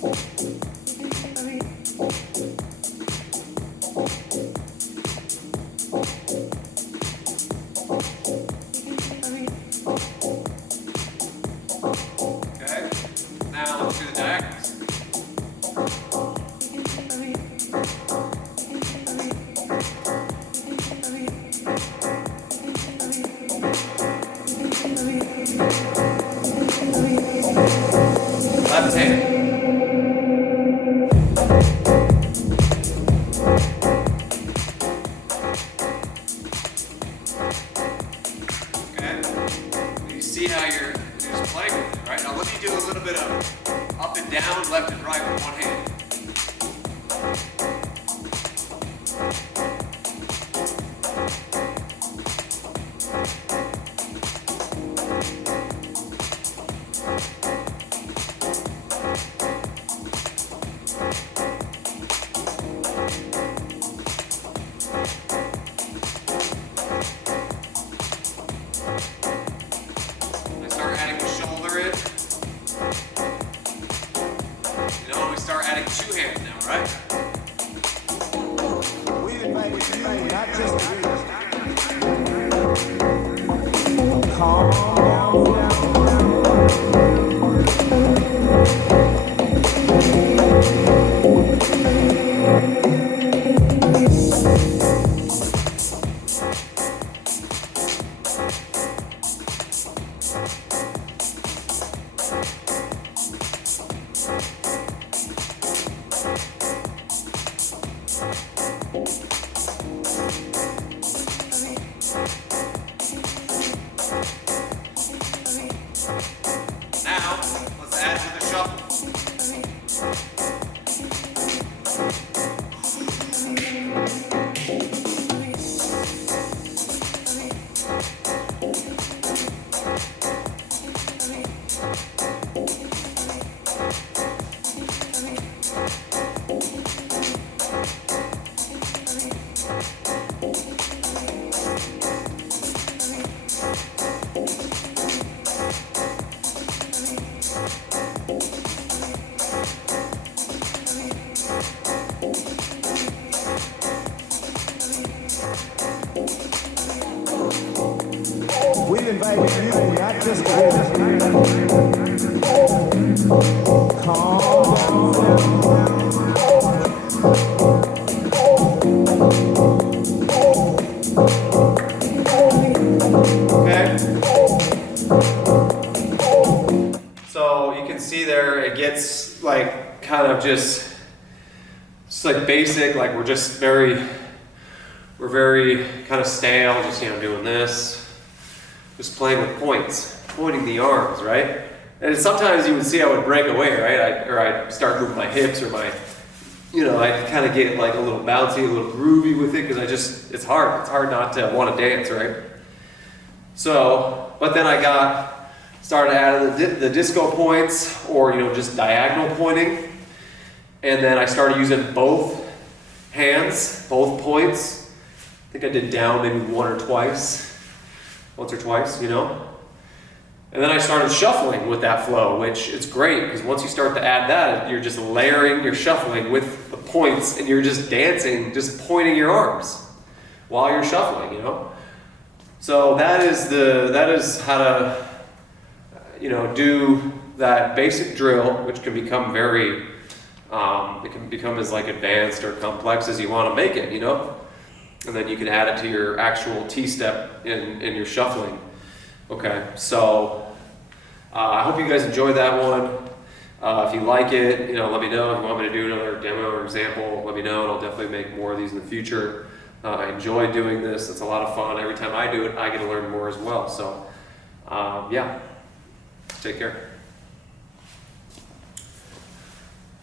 Now let's do the diagonals. Left hand. Okay. You see how you're just playing with it, right? Now let me do a little bit of up and down, left and right with one hand. I start adding the shoulder in. You know, we start adding two hands now, right? We invite you, not just calm down. Now, let's add to the shuffle. We invite you, not just calm down. Okay. So you can see there it gets like kind of just it's like basic, like we're very kind of stale, just doing this, just playing with points, pointing the arms, right? And sometimes you would see I would break away, right? I'd start moving my hips or my, I kind of get like a little bouncy, a little groovy with it because it's hard not to want to dance, right? So, but then I started adding the disco points or, just diagonal pointing. And then I started using both hands, both points. I think I did down maybe once or twice, And then I started shuffling with that flow, which it's great because once you start to add that, you're just layering your shuffling with the points and you're just dancing, just pointing your arms while you're shuffling, So that is how to, do that basic drill, which can become very, it can become as like advanced or complex as you want to make it, And then you can add it to your actual T-step in your shuffling. Okay, so I hope you guys enjoyed that one. If you like it, let me know. If you want me to do another demo or example, let me know, and I'll definitely make more of these in the future. I enjoy doing this. It's a lot of fun. Every time I do it, I get to learn more as well. So, yeah, take care.